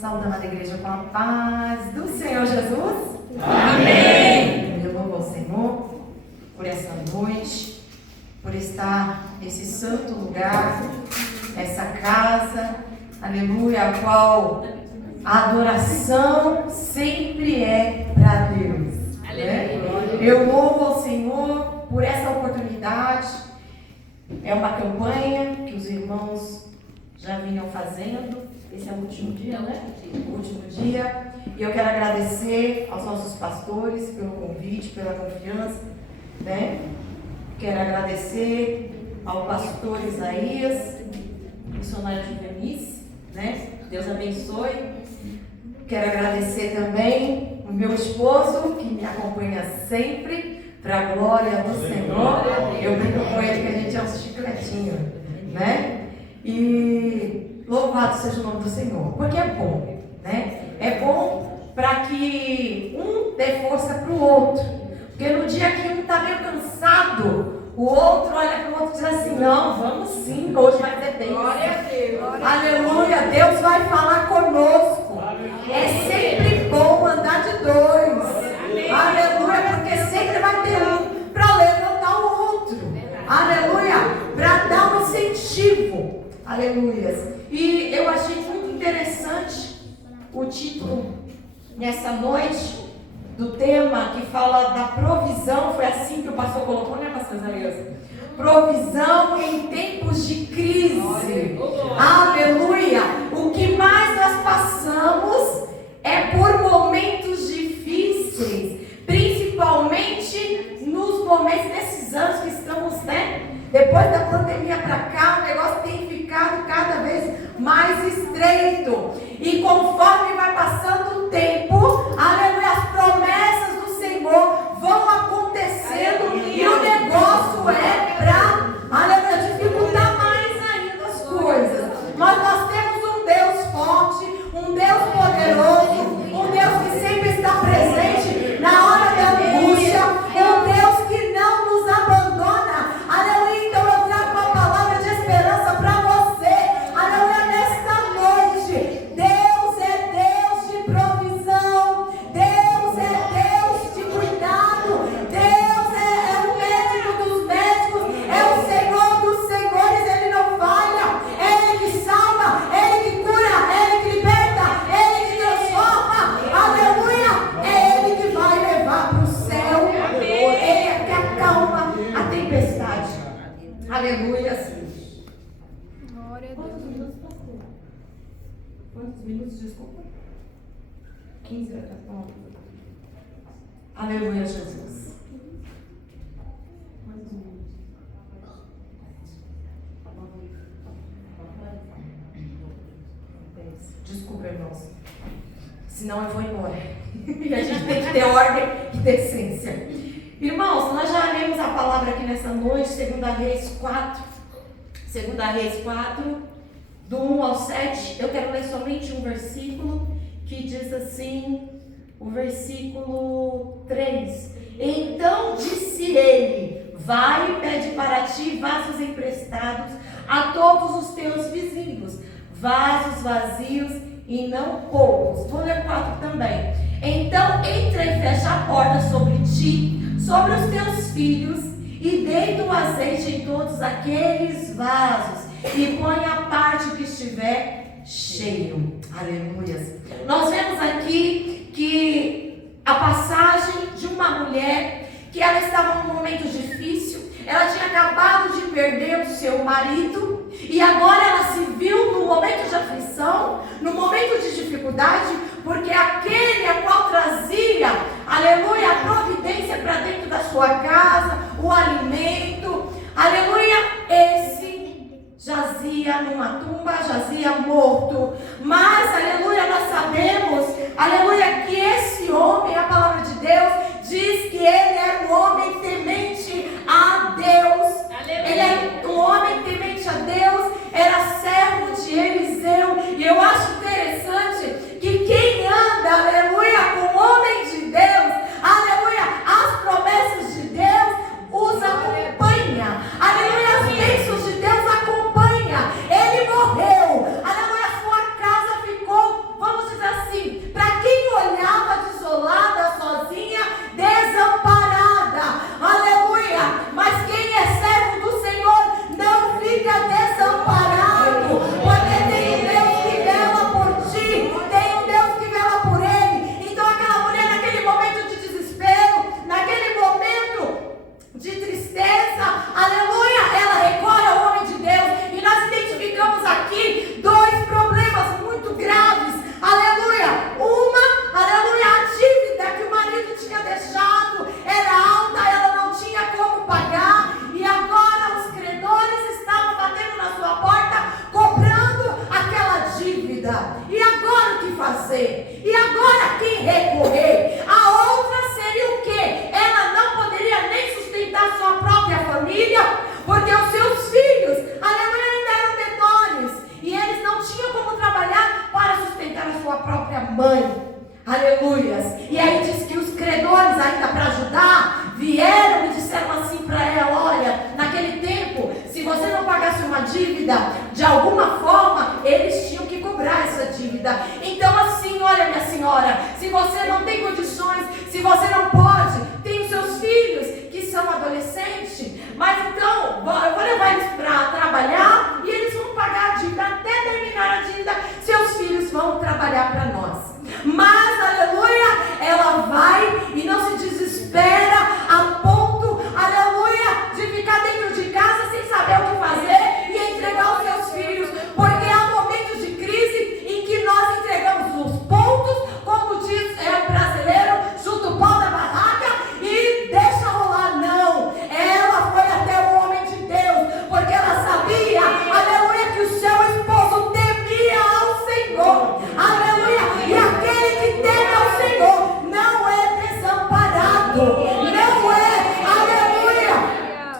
Saudando a igreja com a paz do Senhor Jesus. Amém. Eu louvo ao Senhor por essa noite, por estar nesse santo lugar, essa casa, aleluia, a qual a adoração sempre é para Deus. Né? Eu louvo ao Senhor por essa oportunidade. É uma campanha que os irmãos já vinham fazendo. Esse é o último dia, né? O último dia. E eu quero agradecer aos nossos pastores pelo convite, pela confiança, né? Quero agradecer ao pastor Isaías, missionário de Venice, né? Deus abençoe. Quero agradecer também o meu esposo, que me acompanha sempre, para a glória do Senhor. Eu brinco com ele que a gente é um chicletinho, né? E louvado seja o nome do Senhor, porque é bom, né? É bom para que um dê força para o outro, porque no dia que um está meio cansado, o outro olha para o outro e diz assim: não, vamos sim, hoje vai ter bem. Glória a Deus. Aleluia, Deus vai falar conosco. É sempre bom andar de dois. Aleluia, porque sempre vai ter um para levantar o outro. Aleluia, para dar um incentivo. Aleluia. E eu achei muito interessante o título nessa noite do tema que fala da provisão. Foi assim que o pastor colocou, né, pastor Isaías? Provisão em tempos de crise. Aleluia. O que mais nós passamos é por momentos difíceis, principalmente nos momentos, nesses anos que estamos, né? Depois da pandemia para cá, o negócio tem ficado cada vez mais estreito. E conforme vai passando o tempo, aleluia, as promessas do Senhor vão acontecendo. E o negócio é para, aleluia, dificultar mais ainda as coisas. Mas nós temos um Deus forte, um Deus poderoso, um Deus que sempre está presente na hora da angústia, um Deus que não nos abandona. Aleluia, então eu trago uma palavra de esperança para você. Aleluia, nesta noite, Deus é Deus de provisão, Deus é Deus de cuidado, Deus é o médico dos médicos, é o Senhor dos senhores, Ele não falha, é Ele que salva, é Ele que cura, é Ele que liberta, é Ele que transforma. Aleluia, é Ele que vai levar para o céu, Ele é que acalma a tempestade. Aleluia. Glória a Deus. Quantos minutos, pastor? Quantos minutos, desculpa? 15 horas. Aleluia, Jesus. Quantos minutos? Desculpa, irmãos. Senão eu vou embora. E a gente tem que ter ordem e decência. Irmãos, nós já lemos a palavra aqui nessa noite, 2 Reis 4. 2 Reis 4, do 1 ao 7. Eu quero ler somente um versículo que diz assim, o versículo 3. Então disse ele: vai e pede para ti vasos emprestados a todos os teus vizinhos, vasos vazios e não poucos. Vou ler 4 também. Então entra e fecha a porta sobre ti, sobre os teus filhos, e deita o azeite em todos aqueles vasos, e põe a parte que estiver cheio. Aleluia. Nós vemos aqui que a passagem de uma mulher que ela estava num momento difícil. Ela tinha acabado de perder o seu marido e agora ela se viu num momento de aflição, num momento de dificuldade, porque aquele a qual trazia, aleluia, a providência para dentro da sua casa, o alimento, aleluia, esse jazia numa tumba, jazia morto. Mas, aleluia, nós sabemos, aleluia, que esse homem, a palavra de Deus diz que ele era um homem temente a Deus. Aleluia. Ele era um homem temente a Deus, era servo de Eliseu. E eu acho interessante que quem anda, aleluia, com o homem de Deus, aleluia, as promessas de Deus os acompanha. Aleluia, as bênçãos de Deus acompanha. Ele morreu, aleluia, sua casa ficou, vamos dívida. E agora o que fazer? E agora a quem recorrer? A outra seria o quê? Ela não poderia nem sustentar sua própria família, porque os seus filhos, aleluia, ainda eram menores. E eles não tinham como trabalhar para sustentar a sua própria mãe. Aleluias. E aí diz que os credores, ainda para ajudar, vieram e disseram assim para ela: olha, naquele tempo, se você não pagasse uma dívida, de alguma forma, eles tinham que cobrar essa dívida. Então assim, olha, minha senhora, se você não tem condições, se você não pode, tem os seus filhos que são adolescentes, mas então, eu vou levar eles para trabalhar e eles vão pagar a dívida, até terminar a dívida, seus filhos vão trabalhar para nós. Mas, aleluia, ela vai e não se desespera a ponto, aleluia, de ficar dentro de casa sem saber o que fazer e entregar os seus filhos, porque há momentos de crise em que nós entregamos os pontos, como diz o brasileiro, chuta o pau da barraca e deixa rolar. Não, ela foi até o homem de Deus, porque ela sabia, aleluia, que o seu esposo temia ao Senhor, aleluia, e aquele que teme ao Senhor não é desamparado, não é, aleluia,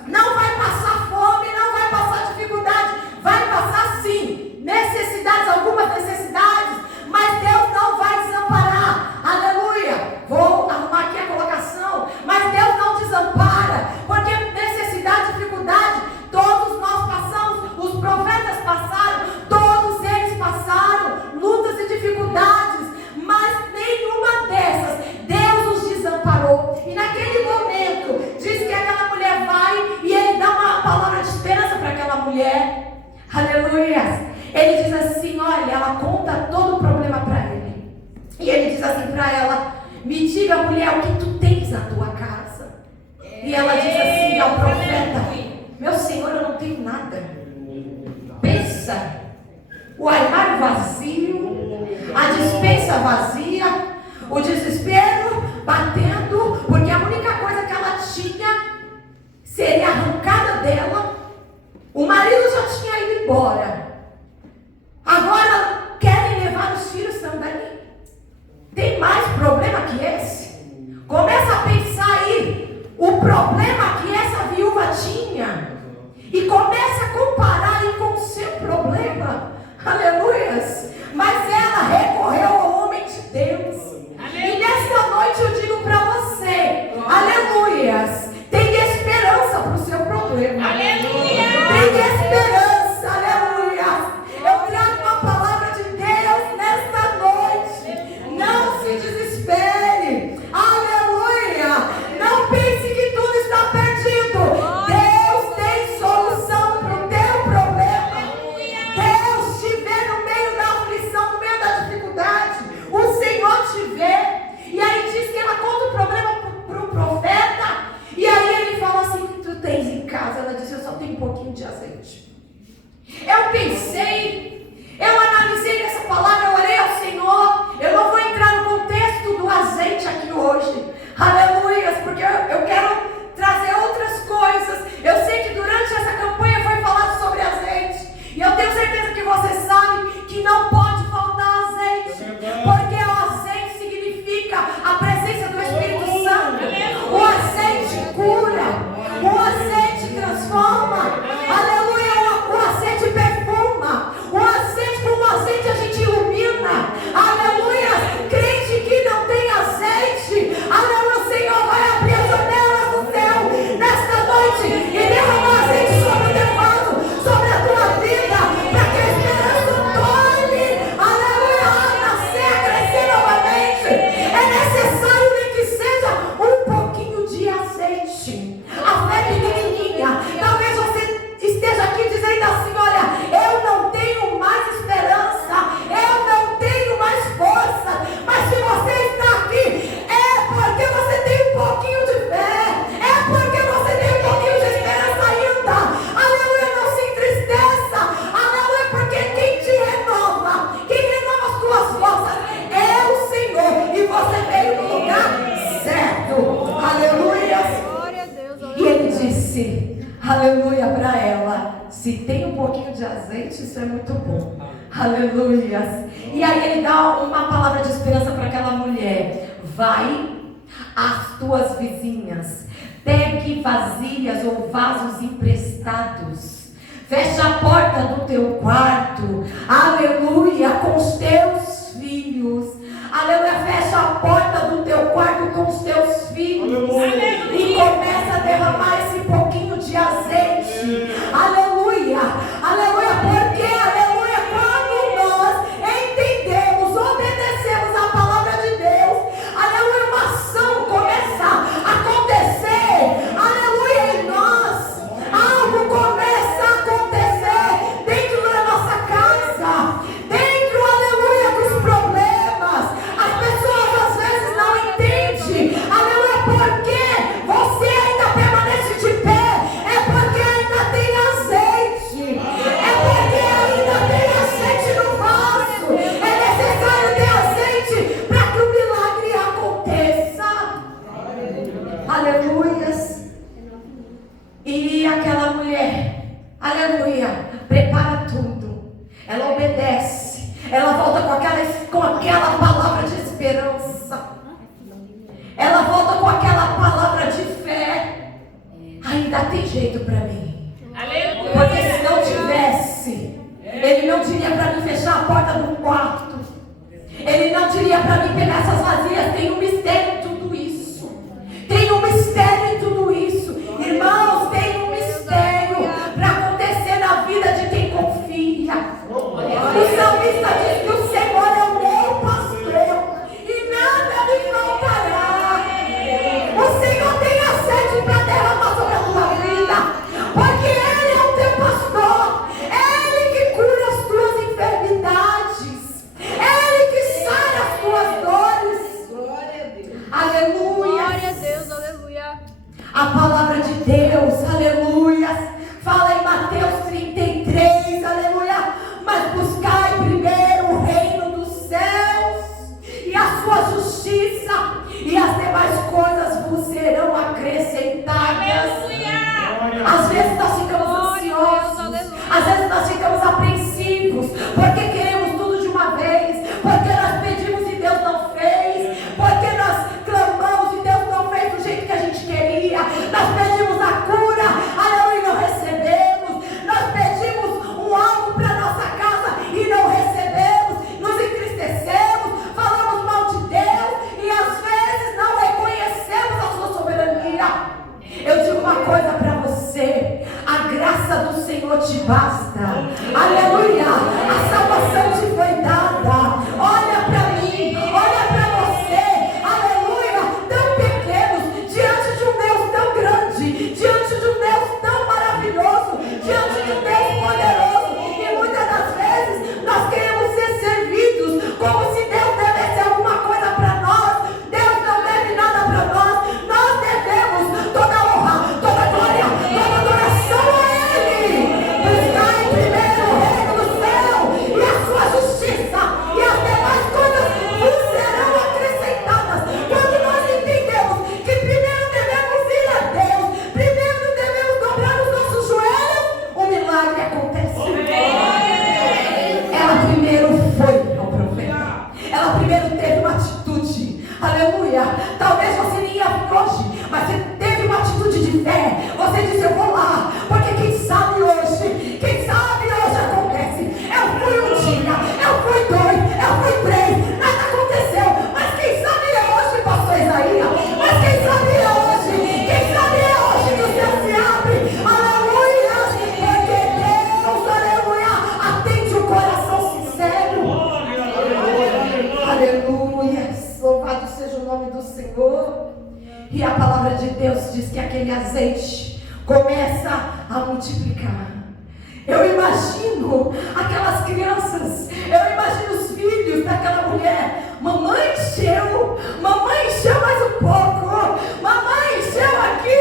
não vai passar fome, não vai passar dificuldade, vai passar sim necessidades, algumas necessidades, mas Deus não vai desamparar, aleluia. Vou arrumar aqui a colocação, mas Deus não desampara, porque necessidade, dificuldade, todos nós passamos, os profetas passaram, todos eles passaram lutas e dificuldades, mas nenhuma dessas Deus os desamparou. E naquele momento diz que aquela mulher vai e ele dá uma palavra de esperança para aquela mulher, aleluia. Ele diz assim, olha, ela conta todo o problema para ele, e ele diz assim para ela: me diga, mulher, o que tu tens na tua casa? E ela diz assim ao profeta: meu senhor, eu não tenho nada. Pensa, o armário vazio, a despensa vazia, o desespero batendo, porque a única coisa que ela tinha seria arrancada dela. O marido já tinha ido embora, agora querem levar os filhos também. Tem mais problema que esse? Começa a pensar aí o problema que essa viúva tinha e começa a comparar aí com o seu problema, aleluias. Mas ela recorreu ao homem de Deus. E nesta noite eu digo para você, aleluias, tem esperança para o seu problema. Aleluia. Tem esperança, aleluia. Eu trago uma palavra de Deus nesta noite. Não se desespere, aleluia. Não pense que tudo está perdido. Deus tem solução para o teu problema. Deus te vê no meio da aflição, no meio da dificuldade. O Senhor te vê. E aí diz que ela conta o problema para o profeta. E aí ele fala assim: o que tu tens em casa? Ela disse: eu só tenho um pouquinho de azeite. Eu pensei, eu analisei nessa palavra, eu orei ao Senhor. Eu não vou entrar no contexto do azeite aqui hoje, aleluias, porque eu quero trazer outras coisas. Eu sei que durante essa campanha foi falado sobre azeite, e eu tenho certeza que você sabe que não pode faltar azeite, porque o azeite significa a presença do Espírito Santo. O azeite cura, o azeite transforma, aleluia. O azeite perfuma, o azeite, com o azeite a gente ilumina, aleluia. Crente que não tem azeite, aleluia, o Senhor vai abrir as janelas do céu nesta noite e derramar azeite sobre o teu vaso, sobre a tua vida, para que a esperança torne, aleluia, a nascer, a crescer novamente. É necessário nem que seja um pouquinho de azeite. A fé pequenininha, talvez você esteja aqui dizendo assim: olha, eu não tenho mais esperança, eu não tenho mais força. Mas se você está aqui, é porque você tem um pouquinho de fé, é porque você tem um pouquinho de esperança ainda. Aleluia, não se entristeça, aleluia, porque quem te renova, quem renova as tuas forças é o Senhor, e você veio no lugar certo. Aleluia. Glória a Deus. E ele disse, aleluia, para ela: se tem um pouquinho de azeite, isso é muito bom. Aleluia. E aí ele dá uma palavra de esperança para aquela mulher. Vai às tuas vizinhas, pegue vasilhas ou vasos emprestados, fecha a porta do teu quarto, aleluia, com os teus filhos, aleluia, fecha a porta do teu quarto com os teus filhos, aleluia. E começa a derramar esse pouquinho de azeite, aleluia, aleluia, porque, aleluia, quando nós entendemos, obedecemos a palavra de Deus, aleluia, uma ação começa a acontecer, aleluia, em nós, algo começa a acontecer dentro da nossa casa, dentro, aleluia, dos problemas. As pessoas às vezes não entendem, aleluia, porque você ainda permanece de pé, é porque ainda tem azeite, é porque ainda tem azeite no vaso, é necessário ter azeite para que o milagre aconteça, aleluias. E aquela mulher, aleluia, prepara tudo, ela obedece, ela volta com aquela palavra de esperança, ela volta com aquela palavra de fé. Ainda tem jeito para mim, porque se não tivesse, ele não diria para mim fechar a porta do quarto, ele não diria para mim pegar essas vasilhas. Tem um mistério em tudo isso, tem um mistério em tudo isso, irmãos, tem um mistério para acontecer na vida de quem confia. O salmista diz que o Senhor é o meu pastor e nada me faltará. O Senhor tem acesso para derramar sobre a tua vida, porque Ele é o teu pastor, é Ele que cura as tuas enfermidades, é Ele que sara as tuas dores. Aleluia. Glória a Deus, aleluia. A palavra de Deus, aleluia, fala em Mateus 33, aleluia. Mas buscai primeiro o reino dos céus e a sua justiça, e as demais coisas vos serão acrescentadas. Às vezes nós ficamos ansiosos, às vezes nós ficamos apreensivos, porque queremos tudo de uma vez, porque nós pedimos e Deus não fez, porque nós clamamos e Deus não fez do jeito que a gente queria, nós pedimos a cura, aleluia, e não recebemos, nós pedimos algo para nossa casa e não recebemos, nos entristecemos, falamos mal de Deus e às vezes não reconhecemos a sua soberania. Eu digo uma coisa para você: a graça do Senhor te basta, aleluia, a salvação te foi dada. Olha para mim, olha para você, aleluia, tão pequenos diante de um Deus tão grande, diante de um Deus tão maravilhoso, diante de um Deus poderoso. E muitas das vezes nós queremos ser servidos como se Deus devesse alguma coisa para nós. Deus não deve nada para nós, nós devemos toda honra, toda glória, toda adoração a Ele. Buscai primeiro o reino do céu e a sua justiça, e as demais coisas vos serão acrescentadas. Quando nós entendemos que primeiro devemos ir a Deus, primeiro devemos dobrar os nossos joelhos, o milagre acontece. Ela primeiro foi ao profeta, ela primeiro teve uma atitude, aleluia. Talvez você nem ia hoje, mas você teve uma atitude de fé. Você disse: eu vou lá, porque quem sabe hoje acontece. Eu fui um dia, eu fui dois, eu fui três, nada aconteceu, mas quem sabe é hoje, pastor Isaías, mas quem sabe é hoje que o céu se abre, aleluia, porque Deus, aleluia, atende o coração sincero. Aleluia, louvado seja o nome do Senhor. E a palavra de Deus diz que aquele azeite começa a multiplicar. Eu imagino aquelas crianças, eu imagino os filhos daquela mulher. Mamãe encheu mais um pouco, mamãe encheu aqui,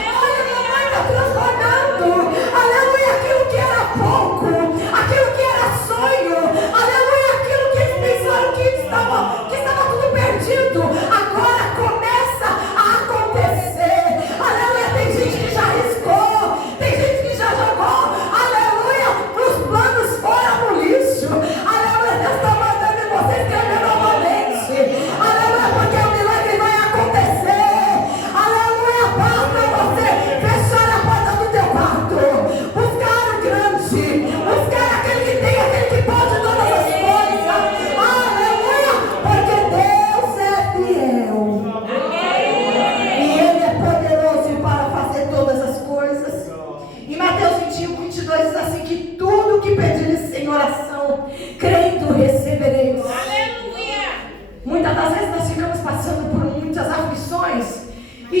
olha, mamãe está transbordando, aleluia, aquilo que era pouco, aquilo que era sonho, aleluia, aquilo que eles pensaram que estava tudo perdido, agora começa a acontecer, aleluia. Tem gente que já arriscou, tem gente que já jogou, aleluia, os planos fora no lixo, aleluia. Deus está mandando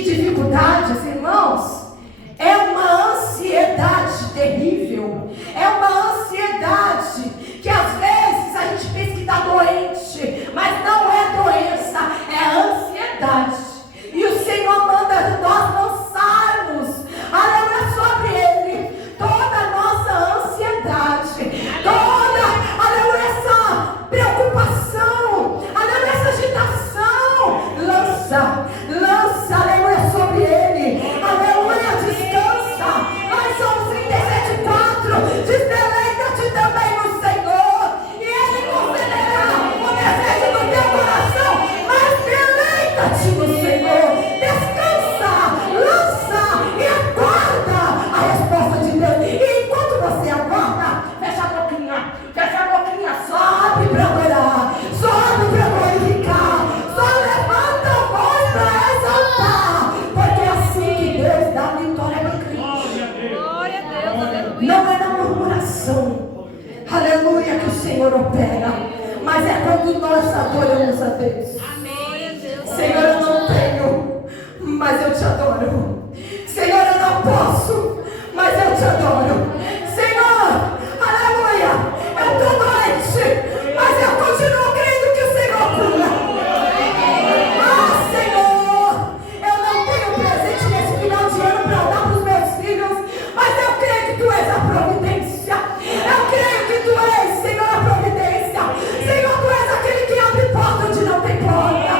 dificuldades, irmãos, é uma ansiedade terrível. É uma ansiedade que às vezes a gente pensa que está doente, mas não é doença, é ansiedade. E o Senhor manda nós lançarmos, aleluia, sobre Ele toda a nossa ansiedade, toda, aleluia, essa preocupação, aleluia, essa agitação. Lança, aleluia, sobre Ele, aleluia, descansa. Nós somos 37:4, diz: deleita-te também no Senhor, e Ele concederá o desejo do teu coração. Mas deleita-te no Senhor, descansa, lança e aguarda a resposta de Deus. E enquanto você aguarda, fecha a boquinha, sobe para adorar, sobe para glorificar, só levanta a voz para exaltar, porque é assim que Deus dá vitória para Cristo. Glória a Deus, aleluia. Não é na murmuração, aleluia, que o Senhor opera, mas é quando nós adoramos a Deus. Senhor, eu não tenho, mas eu te adoro. Senhor, eu não posso, mas eu te adoro. Senhor, aleluia, eu estou doente, mas eu continuo crendo que o Senhor cura. Ah, Senhor, eu não tenho presente nesse final de ano para dar para os meus filhos, mas eu creio que Tu és a providência. Eu creio que Tu és, Senhor, a providência. Senhor, Tu és aquele que abre porta onde não tem porta.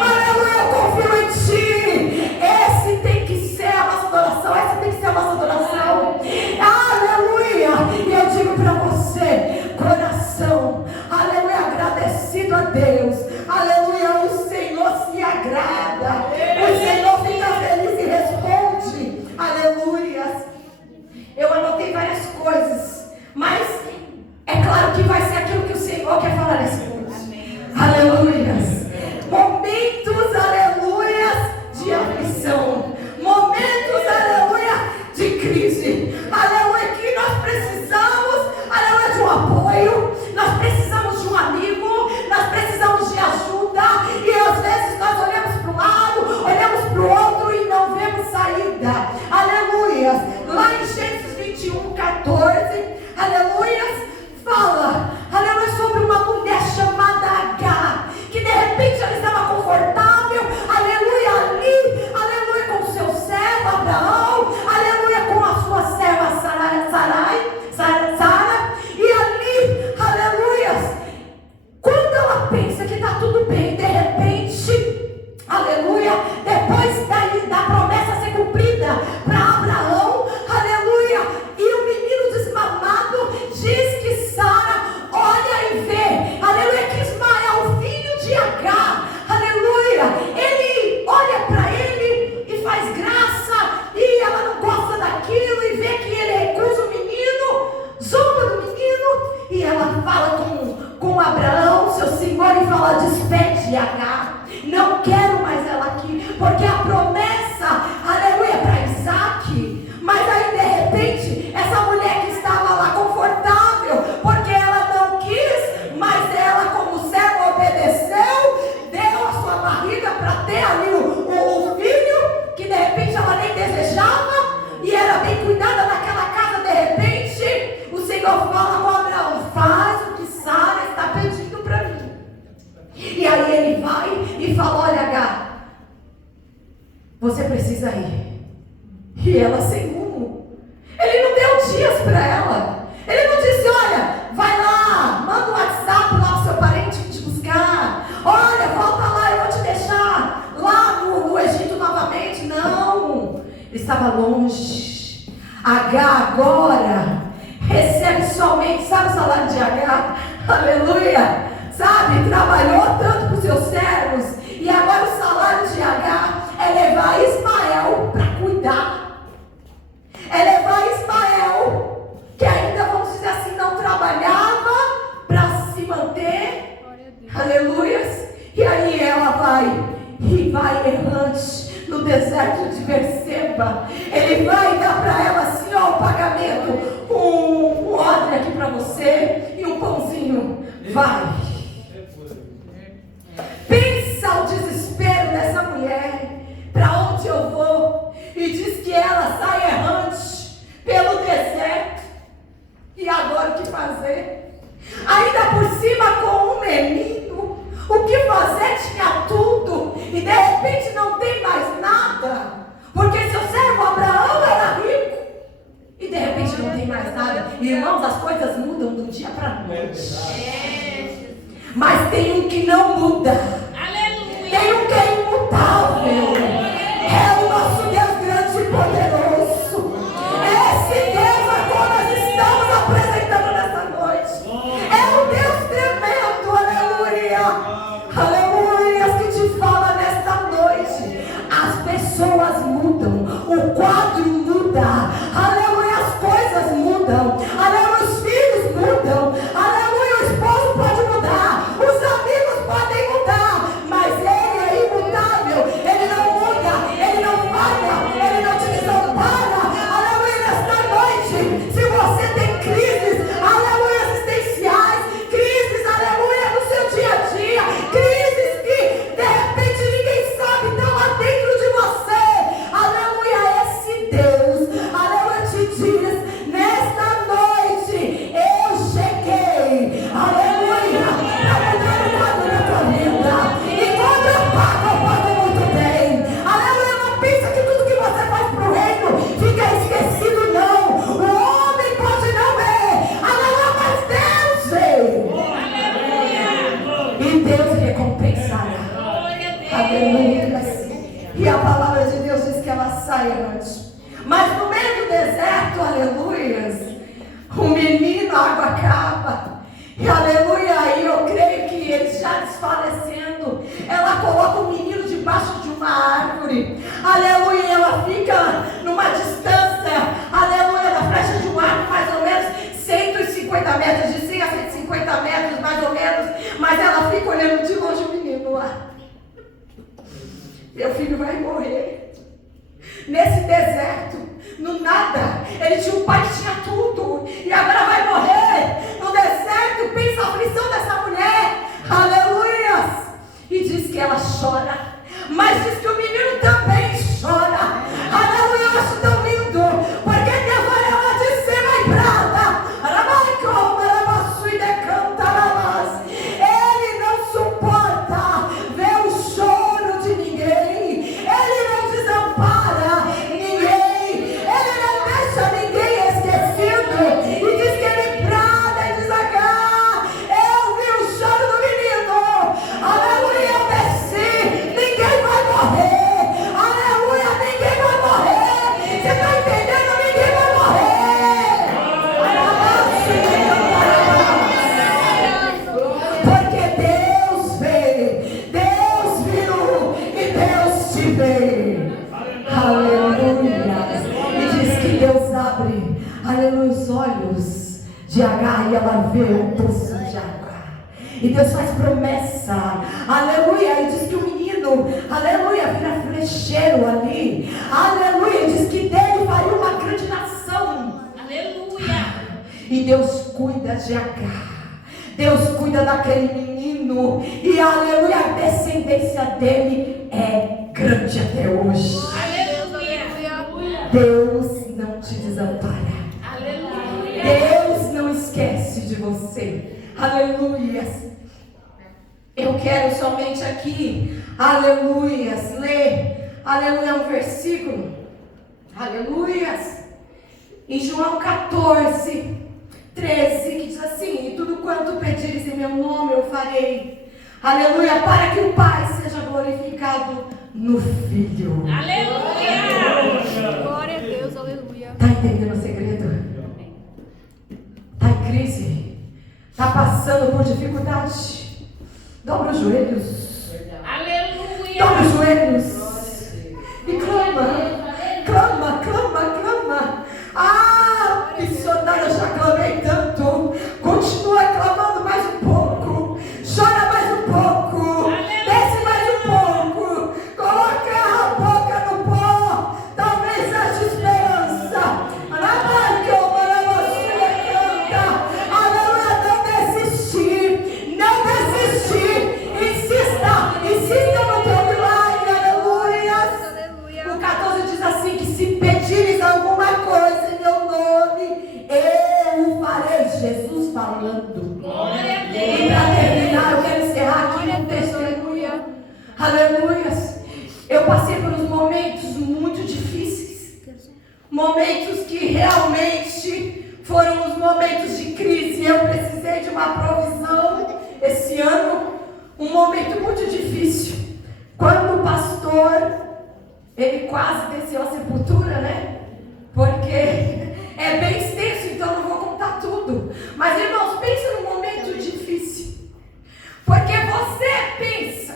Aleluia, eu confio em Ti. Esse tem que ser a nossa adoração. Essa tem que ser a nossa adoração. Aleluia. E eu digo para você, coração, aleluia, agradecido a Deus. Aleluia, o Senhor se agrada. O Senhor fica feliz e responde. Aleluia. Eu anotei várias coisas, mas é claro que vai ser aquilo que o Senhor quer falar nesse mundo. Aleluias. Momentos, aleluias, de aflição. Momentos, aleluia, de crise. Aleluia, que nós precisamos, aleluia, de um apoio. Nós precisamos de um amigo. Nós precisamos de ajuda. E às vezes nós olhamos para um lado, olhamos para o outro e não vemos saída. Aleluias. Lá em Gênesis 21:14, aleluias, fala, aleluia, sobre uma mulher chamada Agar, que de repente ela estava confortável, aleluia, ali, aleluia, com o seu servo Abraão, aleluia, com a sua serva Sara, e ali, aleluia, quando ela pensa que está tudo bem, de repente, aleluia, depois da promessa ser cumprida para Abraão, aleluia, e o menino desmamado, diz que Sara olha e vê, aleluia, que Ismael, filho de Agar, aleluia, ele olha para ele e faz graça, e ela não gosta daquilo, e vê que ele recusa o menino, zomba do menino, e ela fala com Abraão, seu senhor, e fala: despede Agar, não quero mais ela aqui, porque a promessa, aleluia, para Isaac. Mas aí de repente, essa mulher que estava lá confortável, porque ela não quis, mas ela como serva obedeceu, deu a sua barriga para ter ali o filho, que de repente ela nem desejava, e era bem cuidada naquela casa. De repente, o Senhor fala com Abraão: faz o que Sara está pedindo para mim. E aí ele vai e fala: olha, Agar, você precisa ir. E ela sem rumo. Ele não deu dias para ela. Ele não disse: olha, vai lá, manda um WhatsApp lá pro seu parente te buscar. Olha, volta lá, eu vou te deixar lá no Egito novamente. Não, ele estava longe. Agar agora recebe somente, sabe o salário de Agar? Aleluia. Sabe, trabalhou tanto para os seus servos, e agora o salário de Agar é levar Ismael para cuidar. É levar Ismael, que ainda, vamos dizer assim, não trabalhava para se manter. Aleluias. E aí ela vai errante no deserto de Berseba. Ele vai dar para ela assim, ó, o pagamento, um odre aqui para você e um pãozinho. Vai. Pensa o desespero dessa mulher. Para onde eu vou? fazer. Ainda por cima com um menino, o que fazer tinha tudo, e de repente não tem mais nada, porque seu servo Abraão era rico, e de repente não tem mais nada. Irmãos, as coisas mudam de um dia para a noite. Mas tem um que não muda. Tem um que é imutável. É o nosso Deus grande e poderoso. É esse Deus a qual nós estamos apresentando nessa noite. É um Deus tremendo, aleluia. Aleluia, que te fala nesta noite. As pessoas mudam, o quadro muda, aleluia, as coisas mudam, aleluia, os filhos mudam, aleluia, o esposo pode mudar, os amigos podem mudar, mas Ele é imutável, Ele não muda, Ele não falha, Ele não te desampara, aleluia. Nesta noite, se você tem crises, aleluia, existenciais, crises, aleluia, no seu dia a dia, crises que de repente ninguém sabe, estão lá dentro de você, aleluia, esse Deus, aleluia, te diz, nesta noite, eu cheguei, aleluia, para mudar o quadro da tua vida, e quando eu pago muito bem, aleluia. Não pensa que tudo que você faz para o reino fica esquecido, não. O homem pode não ver, aleluia, mas Deus vê, e Deus recompensará, aleluia. E a palavra de Deus diz que ela sai antes. Mas no meio do deserto, aleluia, o menino, a água acaba. E aleluia, aí eu creio que ele já desfalecendo, ela coloca o menino debaixo de uma árvore. Aleluia, ela fica numa distância, aleluia, da flecha de um arco, mais ou menos 150 metros, de 100 a 150 metros, mais ou menos. Mas ela fica olhando de longe o menino lá. Meu filho vai morrer nesse deserto, no nada. Ele tinha um pai que tinha tudo e agora vai morrer no deserto. Pensa a aflição dessa mulher, aleluia. E diz que ela chora, mas diz que o menino também chora, aleluia. Eu acho tão lindo, porque Deus olha lá de cima e brada, Ele não suporta ver o choro de ninguém, Ele não desampara ninguém, Ele não deixa ninguém esquecido. E diz que Ele brada e diz: eu vi o choro do menino, aleluia, eu desci, ninguém vai morrer, aleluia, ninguém vai morrer. Você está entendendo? Ninguém vai morrer. Porque Deus vê, Deus viu e Deus te vê, aleluia. E diz que Deus abre, aleluia, os olhos de Agar e ela vê o poço de água. E Deus faz promessa, aleluia. E diz que o menino, aleluia, vira flecheiro ali, aleluia. E diz que dele faria uma grande nação, aleluia. E Deus cuida de Agar, Deus cuida daquele menino, e aleluia, a descendência dele é grande até hoje. Aleluia. Deus não te desampara, aleluia. Deus não esquece de você, aleluia. Eu quero somente aqui, aleluia, ler, aleluia, um versículo, aleluia, em João 14, 13, que diz assim: e tudo quanto pedires em meu nome eu farei, aleluia, para que o Pai seja glorificado no Filho. Aleluia. Glória a Deus, aleluia. Está entendendo o segredo? Está em crise? Está passando por dificuldade? Dobra os joelhos. Aleluia. Dobra os joelhos e clama, clama, clama, clama. Ah, missionária, eu já clamei tanto. Continua clamando mais um pouco. Chora mais um pouco. Desce mais um pouco. Coloca a boca no pó. Talvez haja esperança. Aleluia, não desistir. Não desistir. Insista no teu milagre. Aleluia. Aleluia. Eu passei por uns momentos muito difíceis, momentos que realmente foram os momentos de crise. Eu precisei de uma provisão esse ano, um momento muito difícil, quando o pastor, ele quase desceu à sepultura, né? Porque é bem extenso, então não vou contar tudo. Mas, irmãos, pensa num momento difícil. Porque você pensa,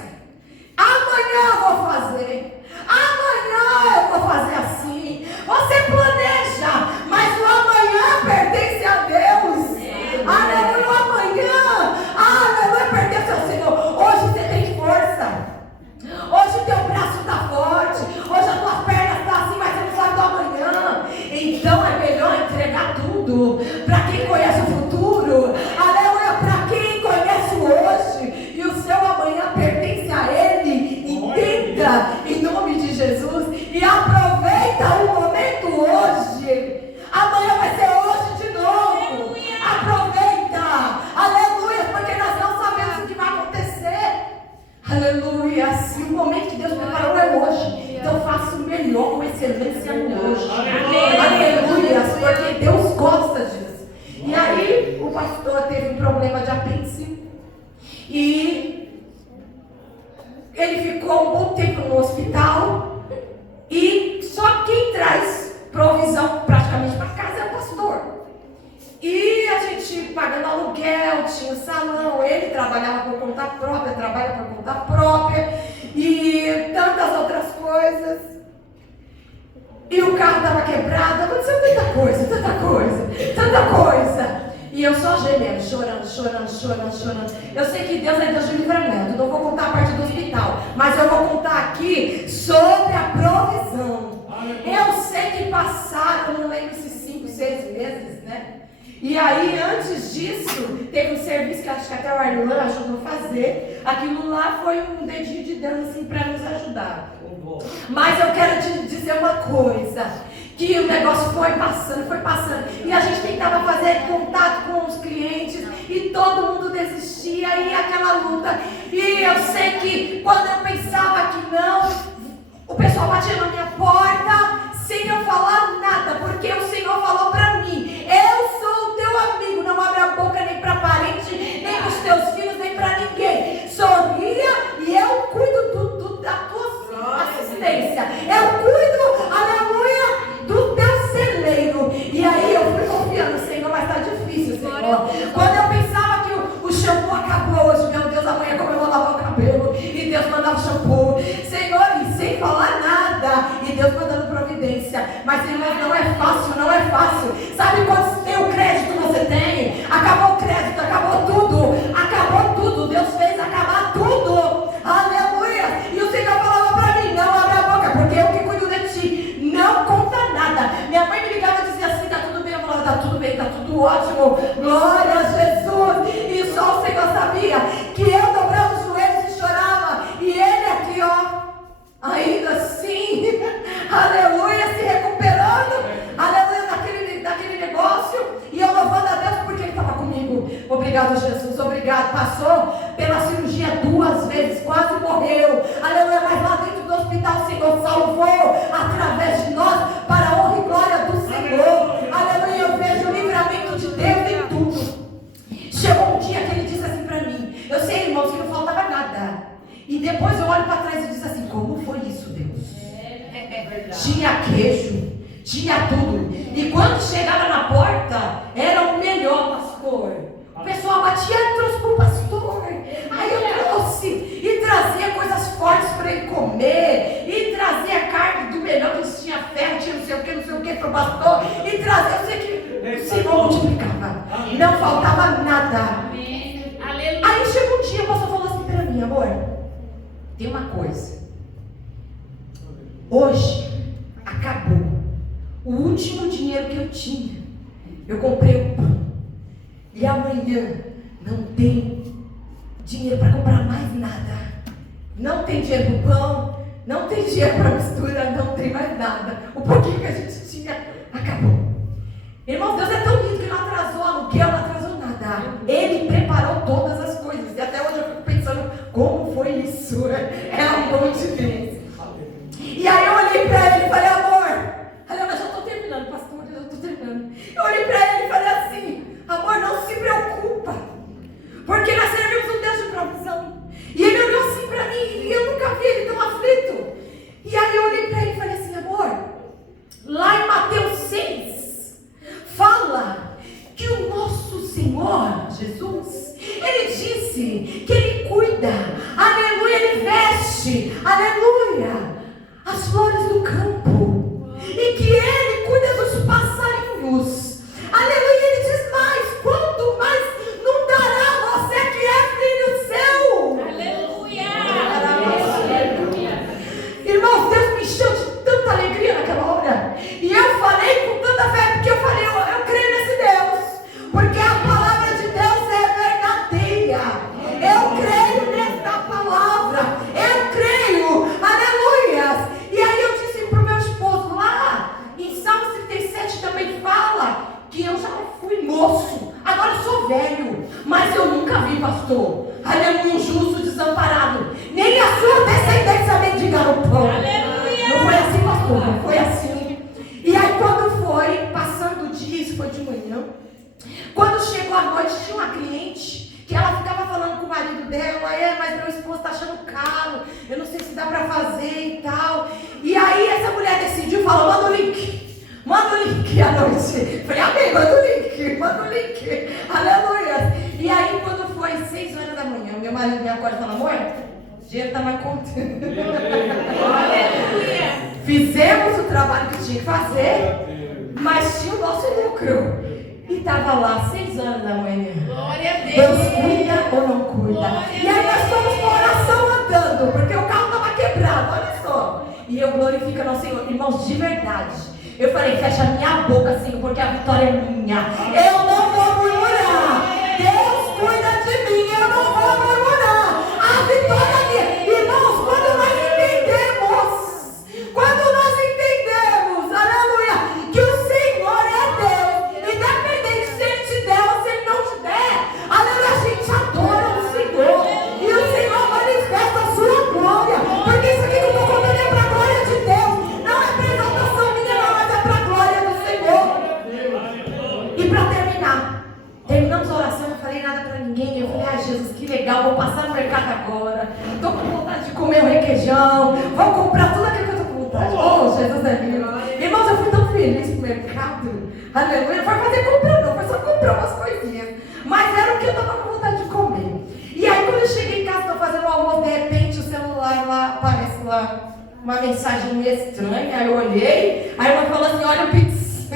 amanhã eu vou fazer, amanhã eu vou fazer assim. Você planeja, mas o amanhã pertence a Deus. Aleluia, o amanhã, aleluia, pertence ao Senhor. Hoje você tem força, hoje o teu braço está forte, hoje a tua perna está assim, mas você não sabe do amanhã. Então é melhor entregar tudo para quem conhece o futuro. Aleluia, para quem conhece o hoje. E o seu amanhã pertence a Ele. Entenda em nome de Jesus. E aproveita o momento hoje. Amanhã vai ser hoje de novo. Aproveita. Aleluia, porque nós não sabemos o que vai acontecer. Aleluia. Se o momento que Deus preparou é hoje, então faça o melhor com excelência no hoje. Aleluia, porque Deus gosta disso. E aí o pastor teve um problema de apêndice e ele ficou um bom tempo no hospital. E só quem traz provisão praticamente para casa é o pastor. E a gente pagando aluguel, tinha o salão, ele trabalhava por conta própria, trabalha por conta própria e tantas outras coisas. E o carro estava quebrado, aconteceu tanta coisa. E eu só gemendo, chorando. Eu sei que Deus é Deus de livramento, não vou contar a parte do hospital, mas eu vou contar aqui sobre a provisão. Eu sei que passaram, não lembro se 5, 6 meses, né? E aí, antes disso, teve um serviço que acho que até o Arlan ajudou a fazer. Aquilo lá foi um dedinho de Deus assim para nos ajudar. Mas eu quero te dizer uma coisa, que o negócio foi passando. E a gente tentava fazer contato com os clientes e todo mundo desistia e aquela luta. E eu sei que quando eu pensava que não, o pessoal batia na minha porta sem eu falar nada, porque o Senhor falou para mim: eu sou o teu amigo, não abre a boca nem para parente, nem para os teus filhos, nem para ninguém. Sorria e eu cuido da tua assistência. Eu cuido, aleluia, do teu celeiro. E aí eu fui confiando, Senhor, mas está difícil, Senhor. Quando eu pensava que o shampoo acabou hoje, meu Deus, amanhã como eu vou lavar o cabelo, e Deus mandava o shampoo, Senhor, e sem falar nada, e Deus mandando providência. Mas, irmãos, não é fácil. Sabe quanto teu crédito você tem? Acabou o crédito, acabou tudo. Deus fez acabar tudo. Aleluia. E o Senhor falava para mim: não abre a boca, porque eu que cuido de ti. Não conta nada. Minha mãe me ligava e dizia assim: tá tudo bem? Eu falava: tá tudo bem, tá tudo ótimo. Glória a Jesus. E só o Senhor sabia que eu dobrava os joelhos e chorava. E ele aqui, ó, ainda assim, aleluia, se recuperando, aleluia, daquele negócio, e eu louvando a Deus porque Ele estava comigo. Obrigado, Jesus, obrigado. Passou pela cirurgia 2 vezes, quase morreu, aleluia, mas lá dentro do hospital o Senhor salvou através de nós, para a honra e glória do Senhor. Aleluia, eu vejo o livramento de Deus em tudo. Chegou um dia que Ele disse assim para mim, eu sei, irmãos, que não faltava nada. E depois eu olho para trás e disse assim: como foi isso, Deus? Tinha queijo, tinha tudo. E quando chegava na porta, era o melhor, pastor. O pessoal batia e trouxe para o pastor. Aí eu trouxe e trazia coisas fortes para ele comer. E trazia carne do melhor, que eles tinham ferro, tinha não sei o que para o pastor. E trazia, eu sei que o Senhor multiplicava. Não faltava nada. Aí chegou um dia, o pastor falou assim para mim: amor, tem uma coisa, hoje acabou o último dinheiro que eu tinha, eu comprei o pão, e amanhã não tem dinheiro para comprar mais nada, não tem dinheiro para o pão, não tem dinheiro para mistura, não tem mais nada, o pouquinho que a gente tinha acabou. Irmãos, Deus é tão lindo que não atrasou aluguel, não atrasou nada. Ele preparou todas as coisas. E até hoje eu fico pensando, como foi isso? É amor bom demais. E aí eu olhei pra ele e falei, amor, olha, mas já tô terminando, pastor, eu já tô terminando. Eu olhei pra ele e falei assim, amor, não se preocupa, porque nós servimos um Deus de provisão. E ele olhou assim pra mim e eu nunca vi ele tão aflito. E aí eu olhei pra ele e falei assim, amor, lá em Mateus 6, fala que o nosso Senhor, Jesus, ele disse que ele cuida, aleluia, ele veste, aleluia, as flores do campo, e que ele cuida dos passarinhos, aleluia, ele diz mais, quanto mais não dará você que é filho seu, aleluia, irmãos, Deus me encheu de tanta alegria naquela hora, e eu falei com tanta fé, porque eu falei, eu creio nesse Deus, porque a palavra de Deus é verdadeira, eu creio nessa palavra, eu creio, aleluia. E aí eu disse para o meu esposo lá, em Salmos 37 também fala que eu já fui moço, agora eu sou velho, mas eu nunca vi, pastor, aleluia, um justo desamparado, nem a sua descendência mendigar o pão. Aleluia. Não foi assim, pastor, não foi assim. E aí quando foi, passando o dia, isso foi de manhã, quando chegou a noite, tinha uma cliente que ela ficava falando com o marido dela, mas meu esposo está achando caro, eu não sei se dá para fazer e tal. E aí essa mulher decidiu, falou, manda o link à noite. Falei, amém, manda o link, aleluia. E aí quando foi 6 horas da manhã, meu marido me acorda e fala, amor, o dinheiro está mais contando. Aleluia. Fizemos o trabalho que tinha que fazer, mas tinha o nosso lucro. E estava lá 6 horas da manhã. Glória a Deus. Deus cuida ou não cuida? E aí nós fomos com a oração andando, porque o carro estava quebrado, olha só. E eu glorifico ao Senhor, irmãos, de verdade. Eu falei, fecha minha boca, Senhor, porque a vitória é minha. Eu não vou murmurar. Deus cuida de mim, eu não vou murmurar. A vitória é minha. Irmãos, quando nós entendemos, aleluia, que o Senhor é Deus, independente se Ele te der ou se Ele não te der, aleluia, a gente adora o Senhor, e o Senhor manifesta a sua glória, porque isso aqui que eu estou contando é para a glória de Deus, não é para a exaltação minha não, mas é para a glória do Senhor. E para terminar, terminamos a oração, não falei nada para ninguém, eu falei, Jesus, que legal, vou passar no mercado agora, estou com vontade de comer um requeijão, vou comprar tudo aquilo que eu estou com vontade. Oh, Jesus é meu. Irmãos, eu fui tão feliz pro mercado, aleluia, não foi fazer compra não, foi só comprar umas coisinhas, mas era o que eu estava com vontade de comer. E aí quando eu cheguei em casa, estou fazendo o almoço, de repente o celular lá, aparece lá uma mensagem meio estranha, aí eu olhei, aí uma falou assim, olha o Pix.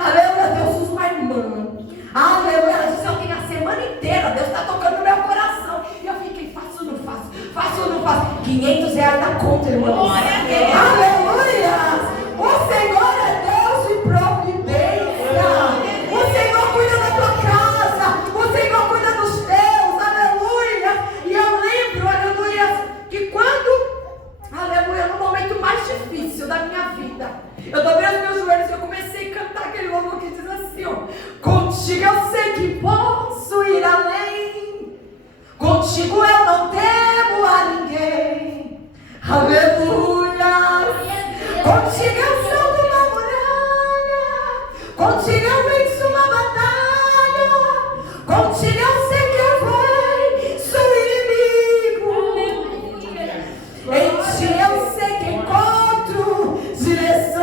Aleluia, Deus usa uma irmã. Aleluia, ela disse, eu tenho a semana inteira, Deus está tocando no meu coração. E eu fiquei, faço ou não faço? Faço ou não faço? R$500 na conta, irmão. Aleluia! O Senhor é Deus de providência. O Senhor cuida da tua casa. O Senhor cuida dos teus. Aleluia! E eu lembro, aleluia, que quando, aleluia, no momento mais difícil da minha vida, eu dobrei os meus joelhos e eu comecei a cantar aquele louvor que diz assim, ó, contigo eu sei que posso ir além, contigo eu não temo a ninguém, aleluia, contigo eu salvo uma muralha, contigo eu venço uma batalha, contigo eu sei que eu venço o inimigo, em ti eu sei que encontro direção.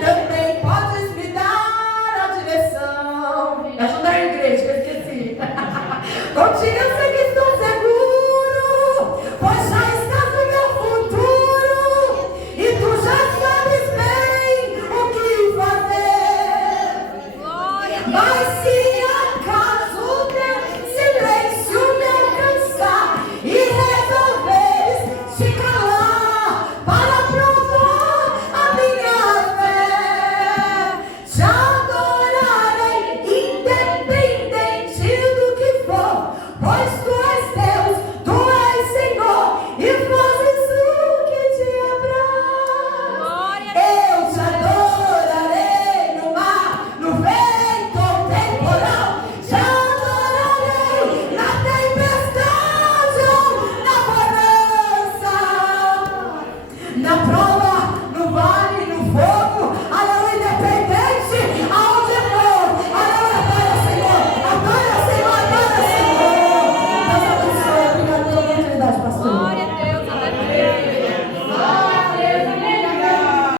Também podes me dar a direção. Me ajuda a igreja, que eu esqueci. Contigo